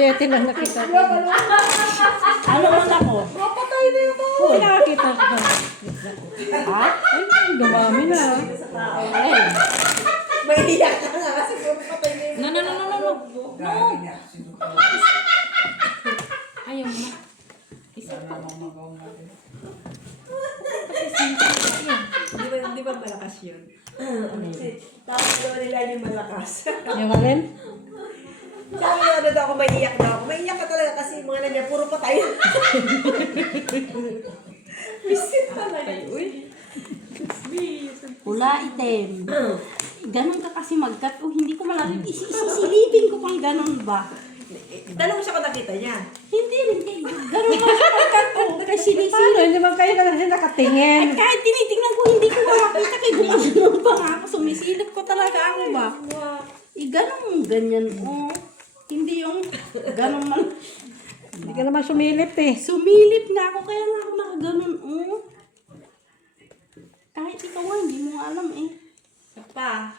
7 lang nakita ko. Ano man ako? Papatay na yung mga. Hindi nakakita ko. Ha? Ay, dumami na. Ay. Mahiyak ka nga kasi papatay na yung No, no, no, no, no, no. Grabe niya. Ayaw mo na. Isa pa. Di ba malakas yun? Tapos naman nila yung malakas. Yung alin? Sabi na daw ako, maiiyak daw ako. Maiiyak ka talaga kasi mga nandiyan, puro patay. Bisit talaga. Pula, itim. Ganon ka kasi mag-cut. O hindi ko malalim. Sisilipin ko pang ganon ba? Tanong ko siya kung nakita niya. Hindi rin. Ganon ba siya mag-cut ko? Kasi Paano? sisilip. Hindi man kayo kasi nakatingin. Ay, kahit tinitingnan ko, hindi ko makakita kay gumagano'n pa nga ako. Sumisilip ko talaga ako ba? Ganon, ganyan. O, hindi yung ganon man. Hindi ka naman sumilip eh. Sumilip nga ako, kaya nga ako nakaganon. O. Kahit ikaw hindi mo alam eh. Pa.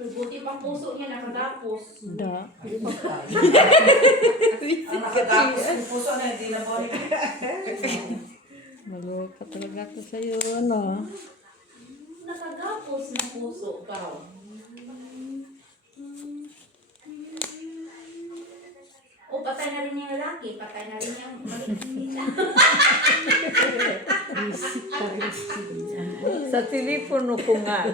Buti pang puso niya nakagapos. Da. Ang nakatapos yung puso na, hindi na balik. Maluka talaga ako sa'yo, ano? Nakagapos na puso ka. O, patay na rin yung lalaki. Patay na rin yung malikita. Sa telepono ko nga,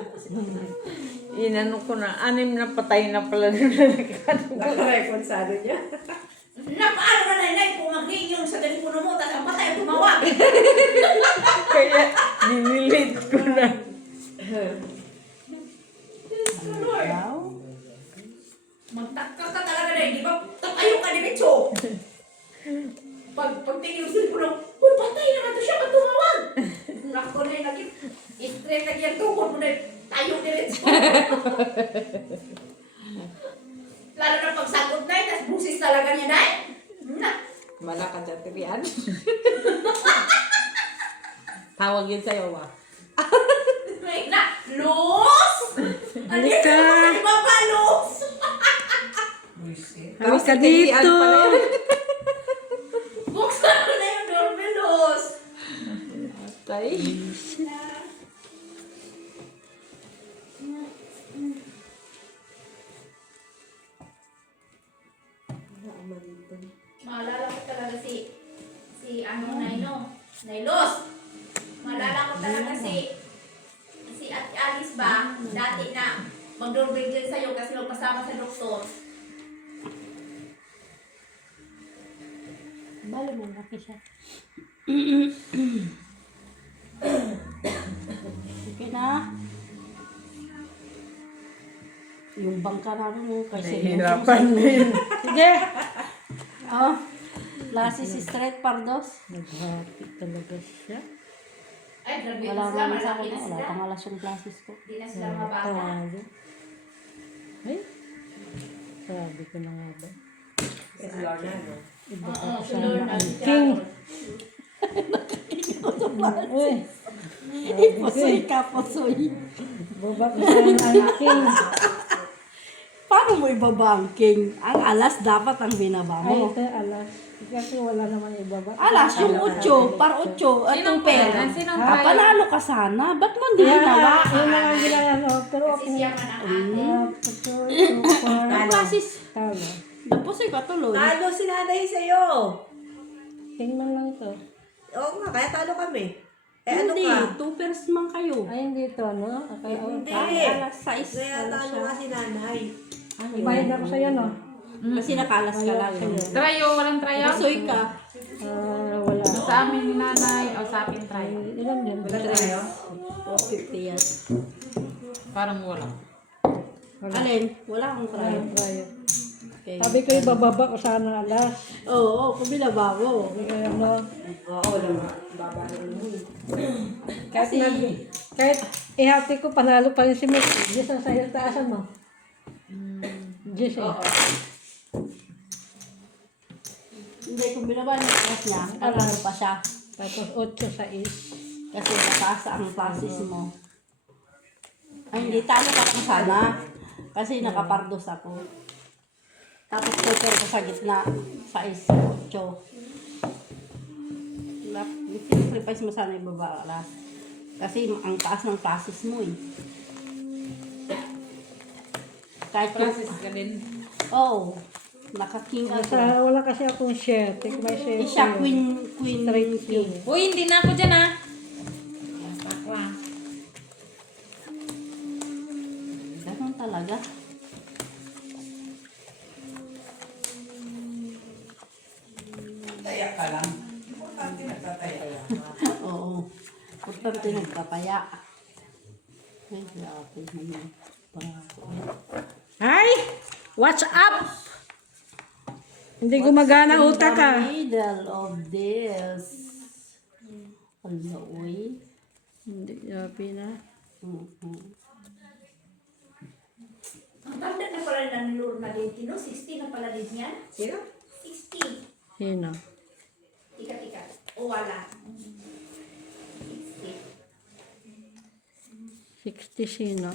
inano ko na, 6 na patay na pala na nagkano. Nakarecord sa ano niya. Napaano na nanay kung mag-ring yung sa telepono mo, tapos ang patay tumawag. Kaya ninilit ko na. Magtakka ka talaga na, di ba? Tatayo ka ni Mitcho. Pagtingin yung telepono, uy, patay naman to siya, ba't tumawag? Nako na yung naging, straight na yung tukod mo na tayo ni Mitcho. Lalo na pagsagot na yun, tapos busis talaga niya na na. Malakad sa tirian. Tawag yun sa'yo ba? Wait na, Luz! Halika. Sa ibaba, Luz! Halika dito. Buksan mo na yung doorbell, Luz! Patay. Maalala ko talaga si Nailos. Maalala ko talaga si Ate Alice ba? Dati na mag-doorbell din sa'yo kasi magpasama sa doktor. Balo mo laki siya. Okay na. Yung bangka namin mo kasi Nahihirapan din. Sige. Oh, Lasis Straight Pardos. Naghati talaga siya. Ay, grabe Wala sila. naman sa akin. Malaki na Wala sila. pang alas yung classes ko. Di na sila mga bata. Tawado. Ay. Sabi ko na nga ba. Iba Oo, ka si Lorna. sana ang king. Uy. Pusoy ka, pusoy. Baba ko sana ang king. Paano mo ibaba ang king? Ang alas dapat ang binaba Ay, mo. ito alas. Kasi wala naman ibaba. Alas, yung 8, par 8, at Sinong 2 pera? pera. Sinong Ah, tayo? panalo ka sana. Ba't mo hindi Kaya ginawa? yun na ang ginagawa. Pero ako. Ang klasis. Talo. Napusoy ka tuloy. Talo si nanay sa'yo. Tingnan lang to. Oo nga, kaya talo kami. Eh ano Hindi, ka? 2 pairs man kayo. Ay, hindi to, no? Okay, Hindi. Alas 6. Kaya talo nga si nanay. Bayad ako sa'yo, no? Kasi nakalas ka lang. Trayo, walang trayo? Pusoy ka. Wala. Sa amin ni nanay o sa akin trayo. Ilan din? Wala tayo? 50 yan. Parang wala. Alin? Wala akong try. Tayo. Okay. Sabi ko ibababa ko sana alas. Oo, kung binaba mo. Kaya no, Oo, wala nga. Baba na mo. kahit, kahit ihati ko, panalo pa rin si Mick. Diyos ang sa'yo, taasan mo. Diyos eh. Hindi, kung binaba niya class niya, panalo pa siya. Tapos 8 sa is. Kasi nataas ang classes mo. Ay, hindi, talo ka lang sana. Kasi nakapardos ako. Tapos paper ko sa gitna, sa 8. Sacrifice mo sana yung baba alas. Kasi ang taas ng classes mo eh. Kahit Process ka din. oh, naka-king ako. Wala kasi akong share. Take my share. Siya queen king. Uy, hindi na ako dyan ah. Pakwa. Ganun talaga. Taya ka lang. Importante nagtataya. Oo. Importante nagpapaya. Ay, grabe naman. Ay! Watch up! Hindi gumagana utak ka. Middle of this. Hello, uy. Hindi, yapi na. Ang tanda na pala ng Lord na din, no? 60 na pala din yan? Sino? 60. Sino? Tika. O wala. 60. 60 sino?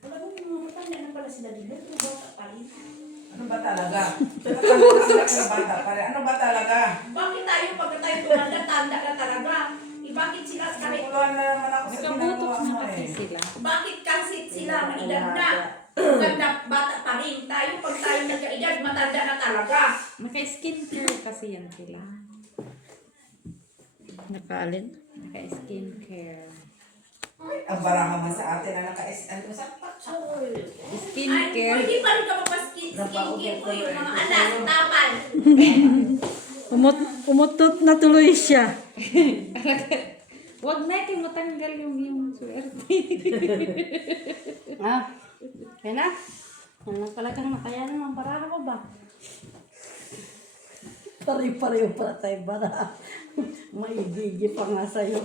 Wala mo mga tanda na pala sila din, no? Kung bata pa rin. Ano ba talaga? Tatanda sila ng bata pa rin. Ano ba talaga? Bakit tayo pag tayo tumanda, tanda na talaga? Bakit sila kahit... Nakuluan na naman ako sa ginagawa mo eh. Sila. Bakit kasi sila maedad na? Ganda bata pa rin. Tayo pag tayo nagkaedad, matanda na talaga. Naka-skincare kasi yan sila. Nakaalin? Naka-skincare. Ang baraha man sa atin na naka-SN. Ay, Skincare. pwede pa rin ka mapaskin ko yung mga anak, tapal. Umutot na tuloy siya. Huwag natin matanggal yung swerte. Ah, kaya na. Yan lang talagang nakayanan ng baraha ko ba? Pare-pareho para tayo baraha. Maigigi pa nga sa'yo.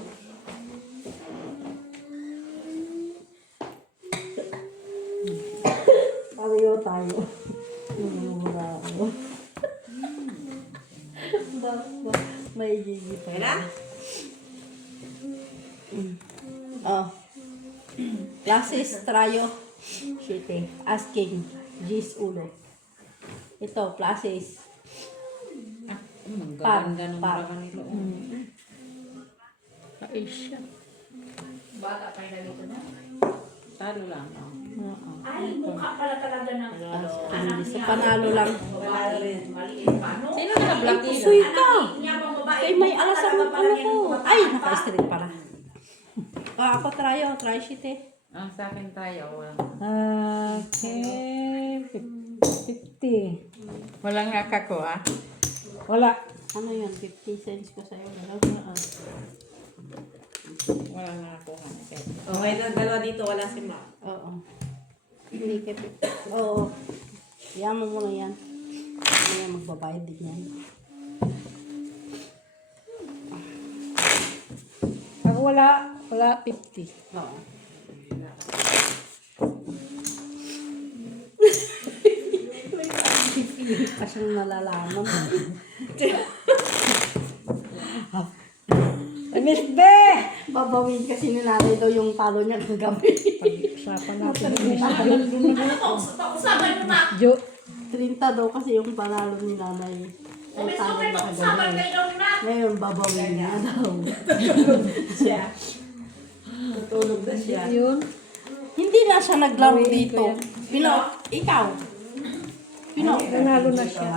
Pareho tayo. Baraha. Maigigi pa. Kaya? Oh. Classes, trayo. Shite. Asking. Gis ulo. Ito, classes. Ang Par. ganda ng mga nila. Ay siya. Bata pa rin dito na. Talo lang. Ay, mukha pala talaga ng anak Hindi sa niya. panalo lang. Babae, maliit pa, no? Sino naka-black t-shirt? Pusoy ka. Anak niya bang babae? Ay, may mukha alas talaga ang pala ano yan, ko. mukha Ay, pa. naka-street pala. Ako trayo. Try sheet eh. Sa akin tayo. Okay. 50. Walang nakakuha. Wala. Ano yun? 50 cents ko sa'yo. Walang nakakuha. Okay na, dalawa dito, wala si Ma. Oo. Hindi ka. Oo. Yaman mo na yan. Ano yan, magbabayad din yan. Ako wala. Wala 50. Oo. May pa siyang nalalaman. Miss Be! Babawin kasi ni nanay daw yung talo niya kagabi. Pag-usapan natin. Miss Be. Ano, pausapan nyo na. Jo. 30 daw kasi yung panalo ni nanay. Ay, Umis talo okay, na pausapan kagabi. kayo na. Ngayon, babawin niya daw. Siya. Tutulog na siya. Yun. Hindi na siya naglaro Bawiin ko dito. yan. Ikaw. Nanalo na siya.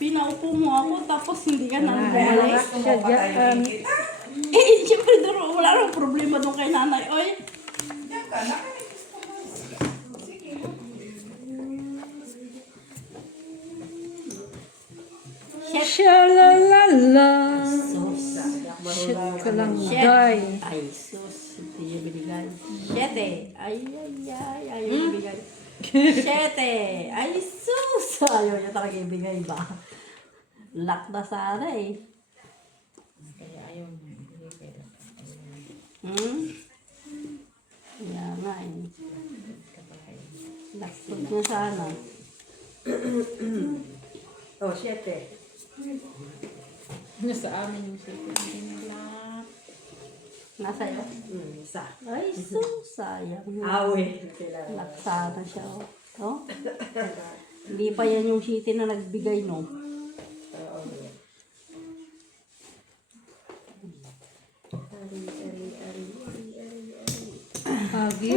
Pinaupo mo ako tapos hindi ka na Nanalo bumalik. siya dyan. Siyempre doon, wala nang problema doon kay nanay. Oy, Diyan ka na. Siya la la la. Shit ka lang. shit. Die. Ay, sus. Hindi niya binigay. Siyete. Ayaw niya ibigay. Siyete. Ay, sus. Ayaw niya talaga ibigay ba? Lock na sana eh. Kaya ayaw niya. Kaya nga eh. Lock niya sana. Oh, 7. Nasa amin yung second nila. Nasa'yo? Isa. Ay, sus, sayang. Awe. Laksa na siya, oh. Oh? Hindi pa yan yung city na nagbigay, no? Agi.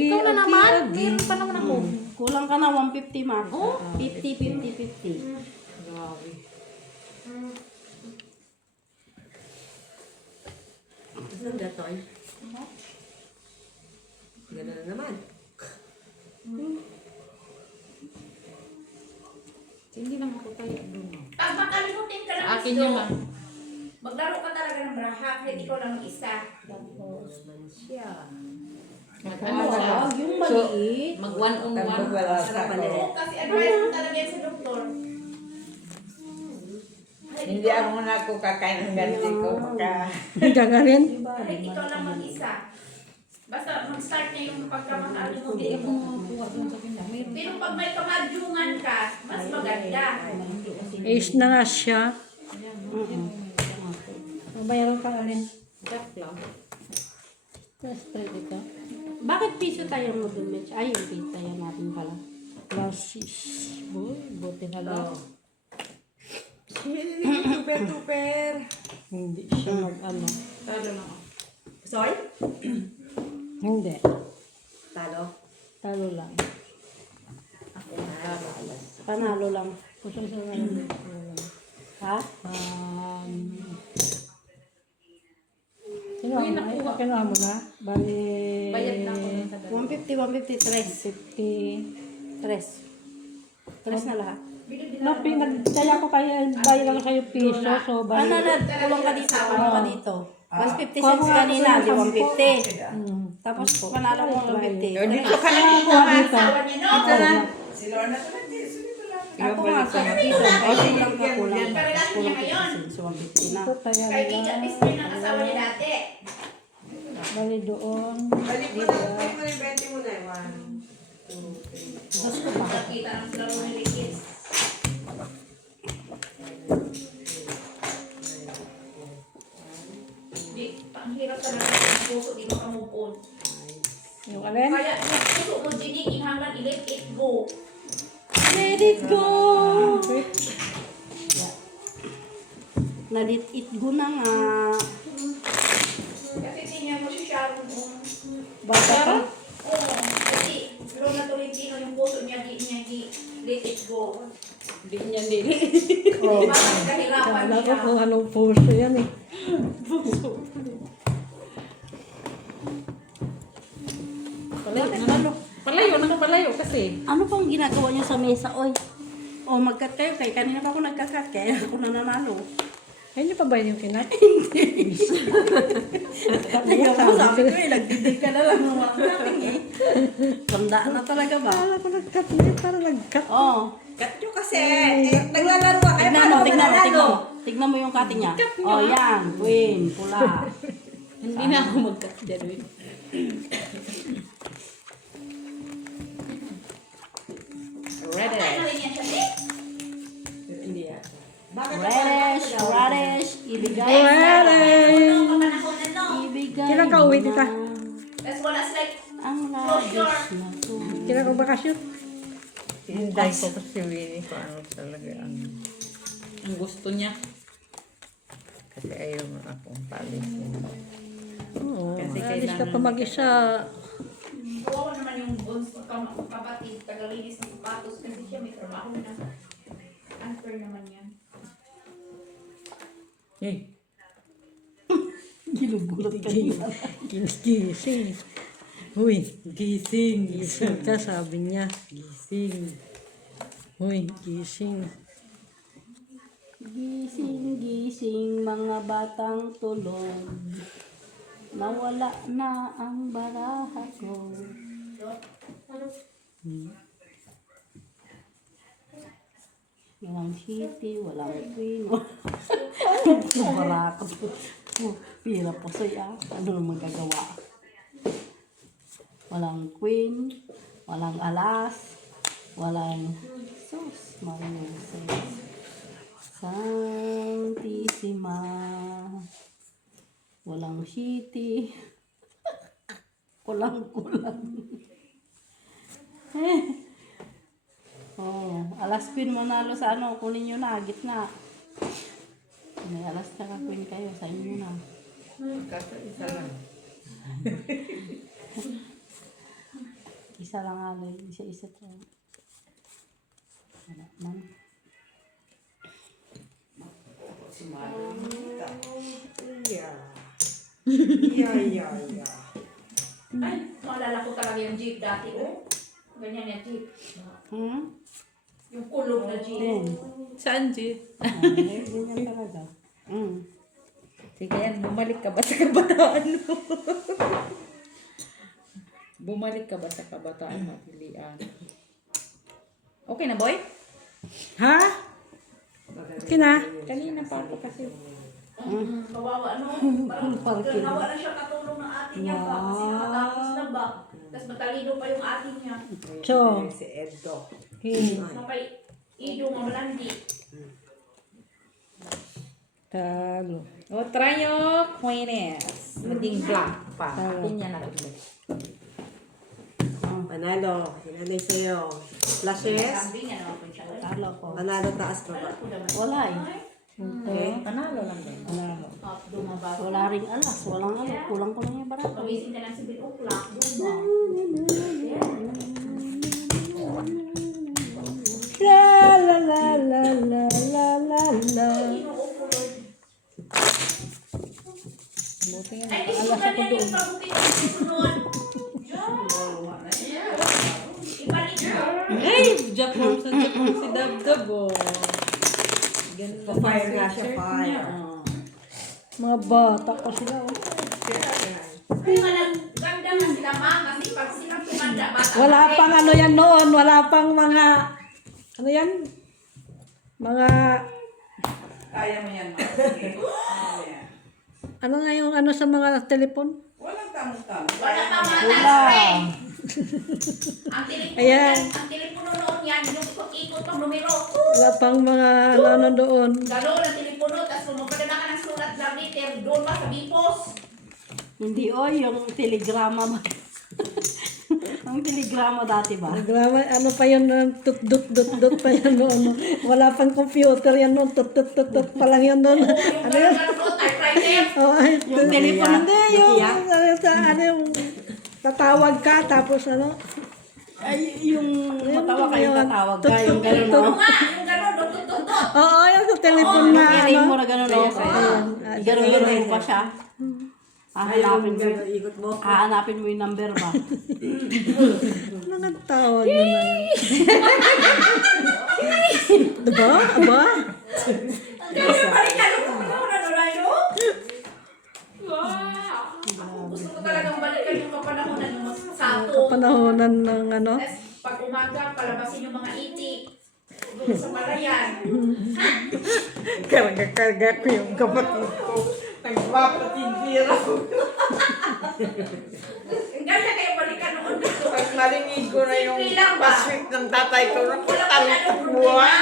Ikaw na naman. Agi. Meron pa naman ako. Kulang ka na 150 mark. Oh? 50. Saan gatoy? Ganun na naman. Hindi lang ako tayo doon. Pag makalimutin ka ng Akin gusto, yun, ma. maglaro ka talaga ng braha kahit ikaw lang mag-isa. Ano siya? Yung maliit. Mag one-on-one. Oo, kasi advice mo talaga yan sa doktor. Hindi ako na ako kakain ng ganti ko. Hindi ka rin. Kahit ikaw lang mag-isa. Basta mag-start na yung pagkamakalimutin mo. Pero pag may kamadyungan ka, mas maganda. Ace na nga siya. Mayroon ka alin. Straight ito. Bakit piso tayo mo dun, Mitch? Ay, yung piso tayo natin pala. Classes. Boy, buti na lang. Tuper. Hindi siya mag-ano. Talo lang ako. Soy? Hindi. Talo. Talo lang. Panalo lang. Puso sa lang. Ha? Kinuha mo na? Bali... Bayad na ako ng kada. 150, 3. 3 na lahat. No, nagdaya ko kayo, bayad lang kayo piso, so bali... Kulang ka dito, kulang ka dito. Mas 50 cents kanina, di 150. Tapos panalo mo ng 50. Dito ka na. Kuha dito. Asawa niya, no? Si Lorna ko lang din. Dito lang. Ako nga, sa dito. Ay, kulang ka, kulang. Parehas niya ngayon. So, 150 na. Ito tayo Kay Tita nila. Mister ng asawa niya dati. Bali doon. Balik mo na. Balik mo na yung 20 mo na. 1, 2, 3. Nakita ng sila rin ni kids. Di, ang hirap talaga ng puso, di makamove on. Yung alin? Kaya yung puso mo, Jining, hanggang i-let it go. Let it go! Na-let it go na nga. Kasi tingnan mo si Sharon, Bata pa? oo, kasi Rona Tolentino, yung puso niya, let it go. Hindi niya nili. Oo. Bakit kahirapan Kala ko siya? kung anong puso yan eh. Palayo kasi. Ano pang ginagawa niyo sa mesa, oy? O, mag-cut kayo kay kanina pa ako nagka-cut, kaya ako nananalo. Ayun pa ba yung kinat? Kaya mo sabi ko nagdidig ka na lang ng walang cutting eh. Tanda na talaga ba? Kala ko nag-cut na yun, parang nag-cut. Oo. Cut nyo kasi. Naglalaro ka. Kaya Tignan paano mo, ka nanalo? tignan mo yung cutting niya. Oh, yan, queen, pula. Hindi na ako mag-cut dyan. Ready. Ano rin yan siya, eh? Hindi yan. Bakit Radish, ibigay na. Ano ka panahon na, no? Ibigay Kailan ka uwi, na. tita? As well as like, Ang radish na to. Kailan kang bakasyon? Hinday ko kasi Winnie ko ano talaga ang gusto niya. Kasi ayaw mo akong palisin. Oo, Kasi alis ka kailangan pa mag-isa. kawawa naman yung bonds kapatid, tagalinis ng sapatos kasi siya may trabaho na. Unfair naman yan. Eh, Gilugulat ka niya. Gising. Uy, gising. gising ka, sabi niya. Gising. Uy, gising. Gising, gising, mga batang tulog. Nawala na ang baraha ko. Walang city, walang queen. Baraha ko. Pira po sa'yo. Ano naman gagawa? Walang queen, walang alas, walang sus, Marioses. Santissima. Walang city. Kulang-kulang. Oh, alas queen manalo sa ano, kunin nyo na, gitna. May alas ka queen kayo, sa inyo na. Kaso isa lang. Isa lang alay, isa-isa tayo. Wala man. Ay, maalala ko talaga yung jeep dati, oh. Ganyan yung jeep. Yung kulog na jeep. Then, Saan, G? ganyan talaga. Sige yan, bumalik ka ba sa kabataan mo? Bumalik ka ba sa kabataan mo, pilian? Okay na, boy? Ha? Okay na? Kanina pa ako kasi. Kawawa, no? Parang nawa na siya katulong ng ating niya ba? Kasi nakatapos na ba? Tapos matalino pa yung ating niya. So, Si Edo. Napay ido nga malandi. talo. O, try nyo, Queeness. Maging black pa. Ganyan na ulit. Panalo. Sinanay sa'yo. Flashes. Kambing yan ako siya. Talo ko. Panalo taas ba ba? Wala eh. Okay. Panalo lang din. Dumaba. Wala ring alas. Walang alas. Kulang ko lang yung barato. Pagising ka lang si Bill O'Clock. Duma. La la la la la la la la. Buti nga. Ay, di ko na yan yung pabuti ko sa sunod. Ibalik mo. Ay! Jack Morrison si Dabdab, oh. Ganun lang Fire yung nga siya, sweatshirt fire. niya, oh. Mga bata pa sila. Oh. Kaya nga ganda nga sila ma. Kasi pag silang tumanda bata. Wala pang ano yan noon. Wala pang mga... Ano yan? Mga... Kaya mo yan, ma. Sige. Kaya yan. Ano nga yung ano sa mga telepon? Walang tamang-tamang. Wala pa mga friend. Ang telepono Ayan. yan, ang telepono noon yan, yung ikot-ikot ng numero. Wala pang mga ano doon. Ganoon ang telepono, tapos kung magpadala ka ng sulat na letter, doon pa sa bipos. Hindi o, yung telegrama ba? Ang telegrama dati ba? Nagrama, ano pa yun, tut dut dut dut pa yan noon. Wala pang computer yan noon. Tut tut tut tut pa lang yan noon. Oo, yung gano'n po, typewriter. Oh, ay, Yung telepono. Hindi, ano yung tatawag ka, tapos ano. Ay, yung matawa kayo yun. tatawag ka, yung gano'n Oo o. nga, yung gano'n, dot. Oo, yung sa telephone na Piling mo ano. na gano'n o. Gano'n pa siya. Hahanapin mo. Ikot mo. Hahanapin mo yung number ba? Ano nga tawag na lang? Diba? Aba? Ang gano'n pa rin yan, kung ano na no? Wow! Gusto ko talagang balikan yung kapanahonan ng mas sapo. Panahonan ng ano. Tapos pag umaga, palabasin yung mga itik. Doon sa malayan. Karga-karga ko yung kapatid ko. Nagpapatindira ko. Ang ganda kayo balikan noon dito. Pag marinig ko na yung Simple lang ba? pasweet ng tatay ko, Wala pa nakitang ganong buwa.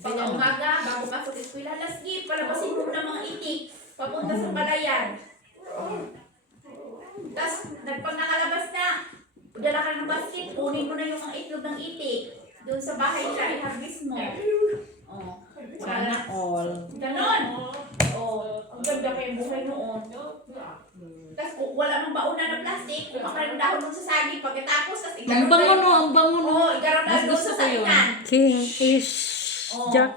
Pag umaga, bago pasok sa eskwela, lasgi, palabasin mo ng mga itik. Papunta sa palayan. Tapos, nagpangakalabas na. Dala ka ng basket, kunin mo na yung mga itlog ng itik. Doon sa bahay siya, i-harvest mo. Oh. Sana all. Ganon. Oh, ang ganda pa yung buhay noon. Tapos kung wala nang bauna na plastic, kumakain ng dahon mo sa saging pagkatapos, tapos Ang igaron bango na no, ang bango no. Oo, igaron na Mas doon gusto sa ko yun. sainan. King is Oo. Jack.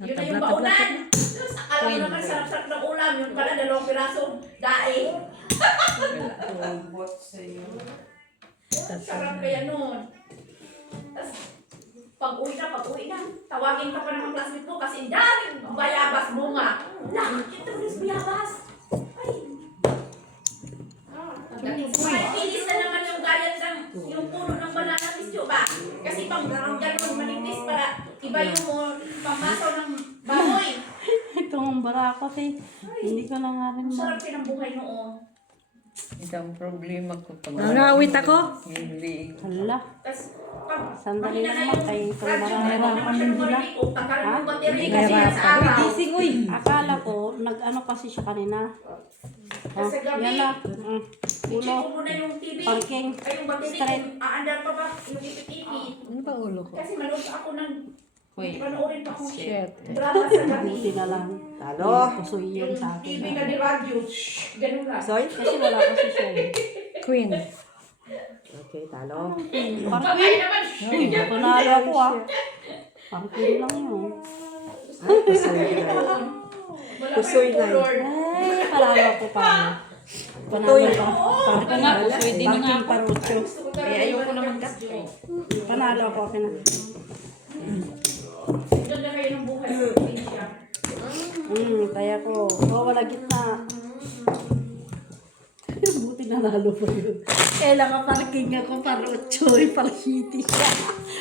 Yun na yung baunan. Tapos akala mo naman sarap-sarap ng ulam, yung pala 2 pirasong daing. Bot sa'yo. Sarap kaya noon. Tapos pag-uwi na, tawagin ka pa ng mga classmate mo kasi daming bayabas bunga. Nakakita mo yung bayabas. Ay. Manipis na naman yung gayat ng yung puno ng banana pisyo ba? Kasi pang ganun manipis para iba yung pangmasaw ng baboy. Itong barakot eh. Hindi ko na nga rin Ang sarap din ang buhay noon. Isang problema ko pag Nangawit ako? hindi. Hala. Tapos, pag Sandali mahina na naman, yung kay ito radyo, marahirapan hindi naman siya din nila. marinig. O, tanggalin Ha? yung battery Hindi kasi kasi yan sa araw. Akala ko, nag-ano kasi siya kanina. Kasi gabi, Yan na. i-check Ulo. ko muna yung TV. Parking. Ay, yung battery, Straight. kung aandar pa ba yung ipit-ipit. Ano ba ulo ko? Kasi manood ako ng, Hoy. panoorin pa ako Shit. drama sa gabi. Buti na lang. Talo. Pusoy yun sa akin. TV na di radyo, shhh, ganun lang. Soy? Kasi wala kasi siya eh. Queen. Okay, talo. Bagay naman, shhh. Uy, panalo ako ah. Parking lang yun. Ay, pusoy na. Wala Pusoy kayong na. color. Ay, panalo ako pa. Panalo pa. Ako nga, pusoy din nga Parking ako. parucho. Eh, ayoko naman kasi. Panalo ako akin na. Doon na kayo ng buhay sa probinsya. Kaya ko. Oh, wala gitna. Buti nanalo pa yun. Kailangan parking ako para Ochoy, para City siya.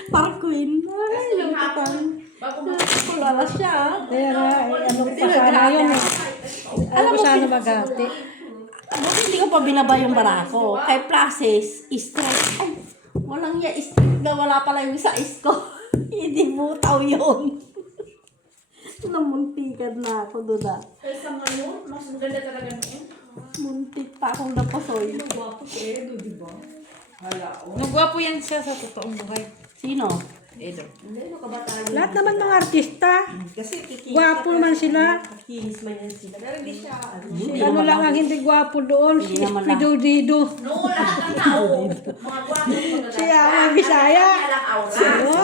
Para Queen. Ay, Yung lang hapon, bago mo- Wala siya. Kaya nga, ano ko pa sana yun eh. Alam ko sana magati. Bakit hindi ko pa binaba yung barako? Kay process, straight. Ay, walang ya straight na wala pala yung size ko. Hindi butaw yun. Namuntikan na ako doon ah. Kaysa ngayon, mas maganda talaga noon. Muntik pa akong napasoy. Nagwapo yan siya sa totoong buhay. Sino? Edo. Lahat naman mga artista. Kasi kikinis. Gwapo naman sila. Kikinis man yan sila. Pero hindi siya, ano. Ano lang ang hindi gwapo doon, si Hindi naman Espido Dido. No, lahat ng tao, mga gwapo magaganda. Siya ang Bisaya. Kanya lang aura. Ano?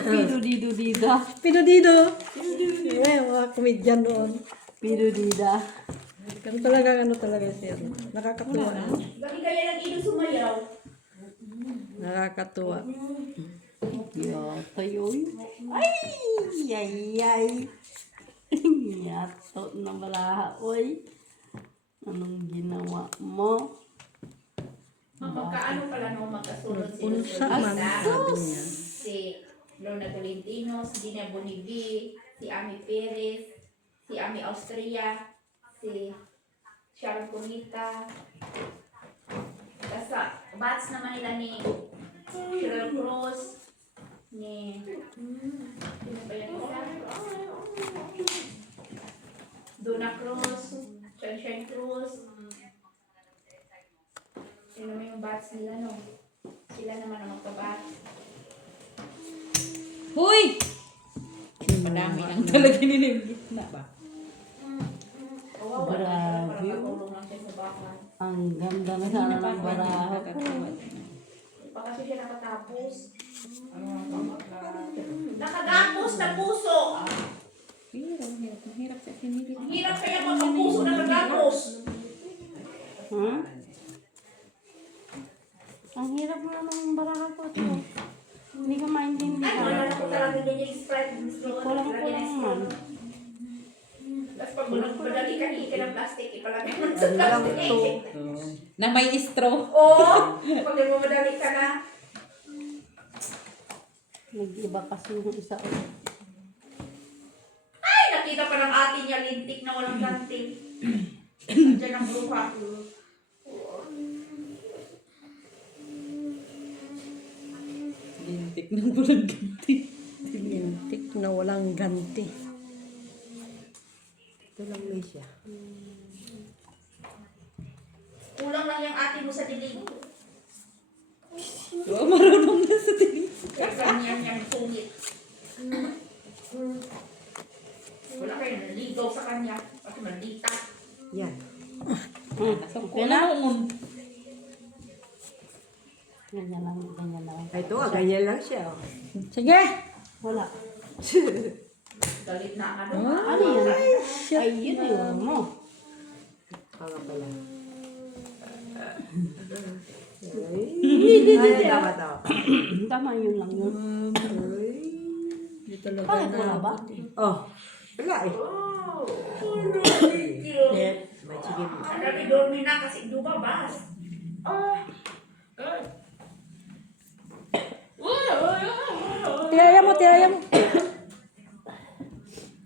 Pido dido dida. Espido Dido. Eh, mga komedyan doon. Pido dida. Ano talaga siya. Nakakatuwa. Lagi kaya lang ino sumayaw. Nakakatuwa. Yato yun. Ay! Ay! Yato na balaha. Oy. Anong ginawa mo? Magkaano pala no, magkasunod si Ulsa man, sabi niya. Si Lorna Tolentino, si Gina Bonivi, si Ami Perez, si Ami Austria, si Sharon Cunita. Tapos batch naman nila ni Cheryl Cruz, ni sino ba yan isa? Donna Cruz, Sunshine Cruz. Sino mo yung batch nila no? Sila naman ang magka-batch. Hoy! Madami lang talaga nilinggit na ba? Kawawa na Grabe. siya, parang patulong lang siya sa bakan. Ang ganda na sana ng baraha ko. Hindi pa kasi siya nakatapos. Nakagapos na puso! Mahirap sa pinili. Ang hirap kaya pag ang puso nakagapos. Hmm? Ang hirap na ng baraha ko ito. Hindi ko Ay, maintindihan. wala na ko talaga ganyan yung Sprite. Kulang-kulang man. Tapos pag madali ka, hindi ka ng plastic, ipalagay mo sa plastic. Na may straw. Oo, pag madali ka na. Nag-iba kasi yung isa. Ay, nakita pa ng ate niya, lintik na walang ganting. Andiyan ang bruha. Lintik ng bulag ganti. Lintik na walang ganti. Ito lang may siya. Kulang lang yung ate mo sa dilig. Oo, marunong na sa tingin. Kaya ganyan yung sungit. Wala kayo naligaw sa kanya. Pati maldita. Yan. Okay na? Ganyan lang, ganyan lang. Ay, ito, ganyan lang siya. Oh. Sige! Wala. Galit na ang ano. Ano yan? Ay, yun yun mo. Panga pala. Ay, tama, tama. Tama yun lang yun. Hindi talaga Bakit wala ba? Oh, wala eh. Oh, thank you. May chicken. Ang dami dormi na kasi lumabas. Tiraya mo, tiraya mo.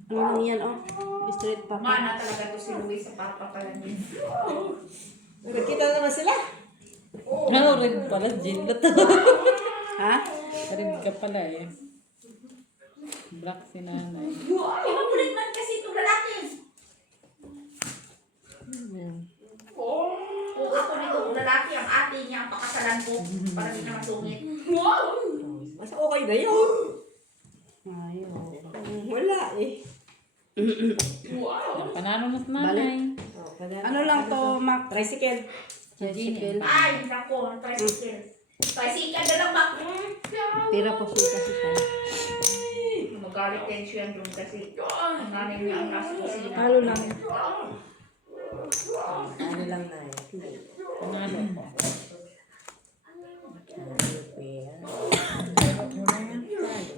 Ano lang yan, oh. Straight pa. Mana talaga to si Luis sa papakalan niya. Nagkita na naman sila. Ano, red pala, Jill. Ha? Red ka pala eh. Black si nanay. Makulit man kasi itong lalaki. Oo, ito nitong lalaki, ang ate niya, ang pakasalan ko, para di na masungit. Mas okay na yun. Ayaw. Wala eh. Panalo na si nanay. Oh, kaya- Ano lang to, Mac? Tricycle. Tricycle. Ay, nako, ang tricycle. Tricycle na lang, Mak. Pira po siya kasi siya. Magalit din siya doon kasi ang nanay niya ang nasa kusina. Talo lang. Ano lang na eh. Panalo ko.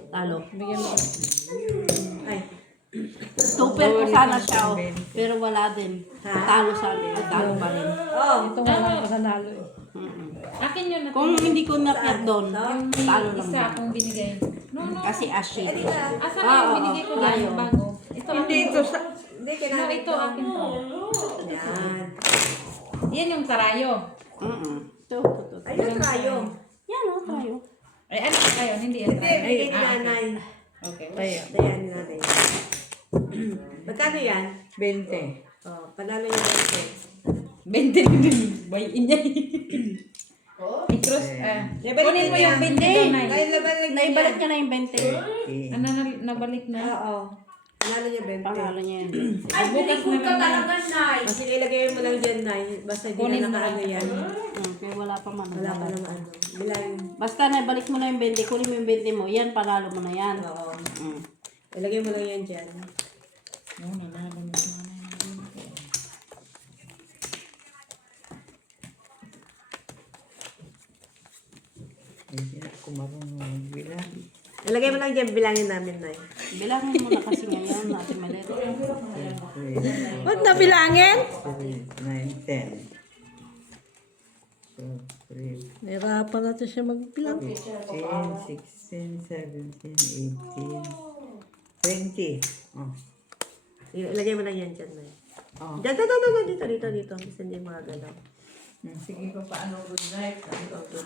Talo. Bigyan mo. Ay. Super ko sana siya, oh. Pero wala din. Talo sa atin. Talo pa rin. Oh. Ito nga lang panalo eh. Akin yun na. Kung hindi ko nakit doon, talo lang Isa din. akong binigay. Kasi ashi. Asan na yung binigay ko dahil bago? Ito Hindi ito sa... Hindi, No, kailangan ito akin to. Yan. Yan yung tarayo. Ito. Ayun, trayo. Yan, oh, tayo. Ay, ano tayo? Hindi yan Hindi, tarayo. bigay ni Ah, nanay. okay. Tayo. Ayan ni nanay. Magkano yan? 20. Oh, panalo yung 20 din. Bayin niya. I-cross. Kunin mo yung 20 doon, Nay. Naibalik niya na yung 20. Ano na, nabalik na? Oo. Panalo niya 20. Panalo niya yan. Ay, bilikod ka talaga, Nay. Kasi ilagay mo lang dyan, Nay. Basta hindi Kunin na mo nakaano lang. yan. Pero wala pa man. Wala pa naman ano. Bilang. Basta naibalik mo na yung 20, kunin mo yung 20 mo, yan, panalo mo na yan. Oo. Mm. Ilagay mo lang yan dyan. No, nanalo na si nanay ng 20. Hindi ako marunong magbilang. Ilagay mo lang dyan, bilangin namin, Nay. Bilangin mo na kasi ngayon, natin malit. 3, Ba't nabilangin? 9, 10. So, 3, Nahirapan natin siya magbilang. 15, 16, 17, 18, 20. Oh. Ilagay mo lang yan dyan, Nay. Oh. Dito. Basta hindi makagalaw. Sige ko paano good night.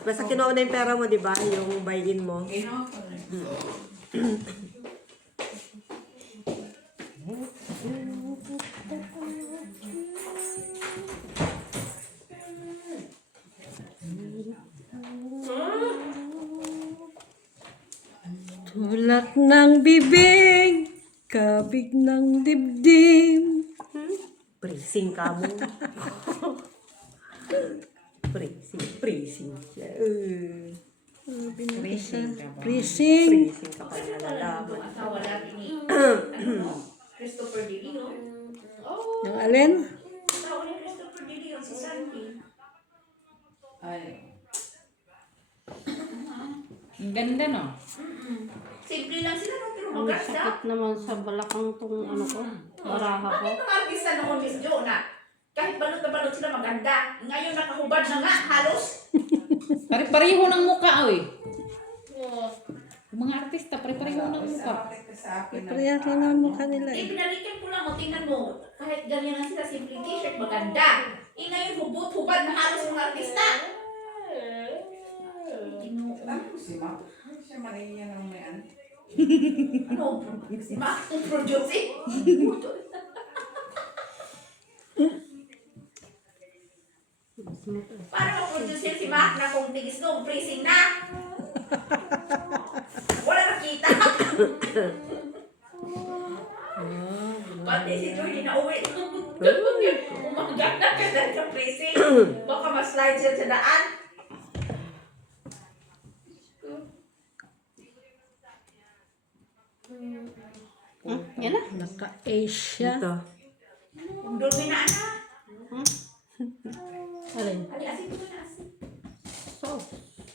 Basta kinuha na yung pera mo, di ba? Yung buy-in mo. Tulak ng bibig, kabig ng dibdib. Praising ka mo. Praising siya. Racing ka ba? Praising. Praising ka pa nalalaman. Asawa natin ni Christopher De Leo. Oh, Yung alin? asawa ni Christopher De Leo, si Sandy. Ay. Ang ganda, no? Simple lang sila, no? Pero Ang maganda. sakit naman sa balakang tong ano ko, baraha ko. Bakit mga artista noon, Miss Jo, na kahit balot na balot sila maganda. Ngayon nakahubad na nga, halos. Pare-pareho ng mukha, oy. Yung mga artista, pare-pareho ng mukha. Parehas lang ang mukha nila Eh, eh. binalikan ko lang, o tingnan mo, kahit ganyan lang sila, simple t-shirt, maganda. Eh, ngayon hubad na halos mga artista. Si Mac. Siya maniyan ng may ano. Ano? Si Mac, producing. Paano mag-producer si Mac na kung tigis no, freezing na? Wala nakita. Pati si Joy na uwi. Umagat na ka dahil sa freezing. Baka ma-slide siya sa daan. Yan na. Naka-Asia. Ito. Dulmi na anak. Alin? Ali, asin ko na asin. So,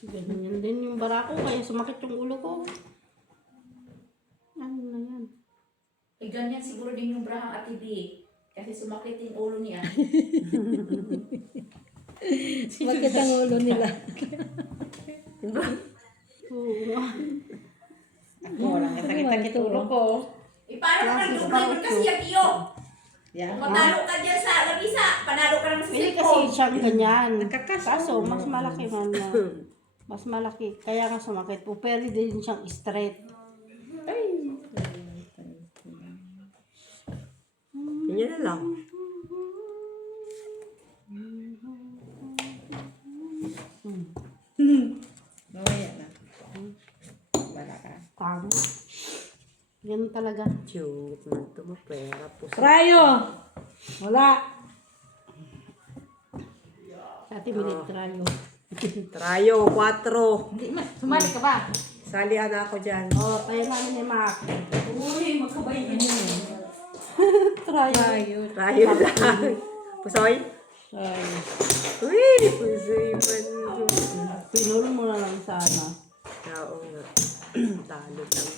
ganyan din yung bara ko, kaya sumakit yung ulo ko. Ano na yan? Eh, ganyan siguro din yung brahang Ate B. Kasi sumakit yung ulo niya. Bakit ang ulo nila? Oo. Walang sakit-sakit ulo ko. Eh, paano ka nag-complain kasi yan, Iyo? Kung matalo ka dyan sa labisa, panalo ka naman sa Hindi kasi cellphone. siyang ganyan. Nagkakas- Kaso, mas malaki man na. Mas malaki. Kaya nga sumakit po. Pero din siyang straight. Yun na lang. Mamaya na. Wala ka. Tama. Ganun talaga. Chungit man ito mo. Pera po. Rayo! Wala. Dati minit trayo. Trayo, 4. Hindi, sumali ka ba? Salihan na ako dyan. O, tayo namin ni Mac. Uy, magkabay na yun. Trayo. Trayo lang. Pusoy? Ay, Uy, pusoy man. pinuro mo na lang sana. Oo nga. Talo lang.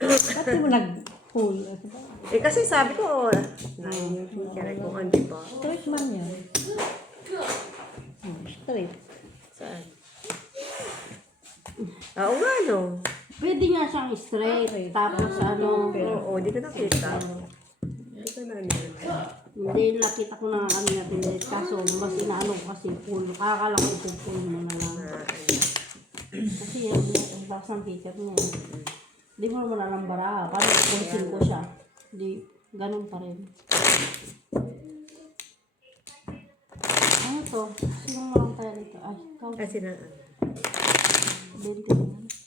Ba't di mo nag-pull? Eh kasi sabi ko, nine yung kaya kung hindi ba? Straight man yan. Straight. Saan? Oo nga no. Pwede nga siyang straight. Tapos ano, Oo, di ko nakita. Di ko nakita. hindi nakita ko na kami natin dito. Kaso, mas inaano ko kasi full. Akala ko ito full mo na lang. Kasi yung box ng ticket niya. Hindi mo naman alam bara. Paano kung ko siya. Di, ganun pa rin. Ano to? Sino naman kaya dito? Ay, ikaw. Kasi na, 20 na.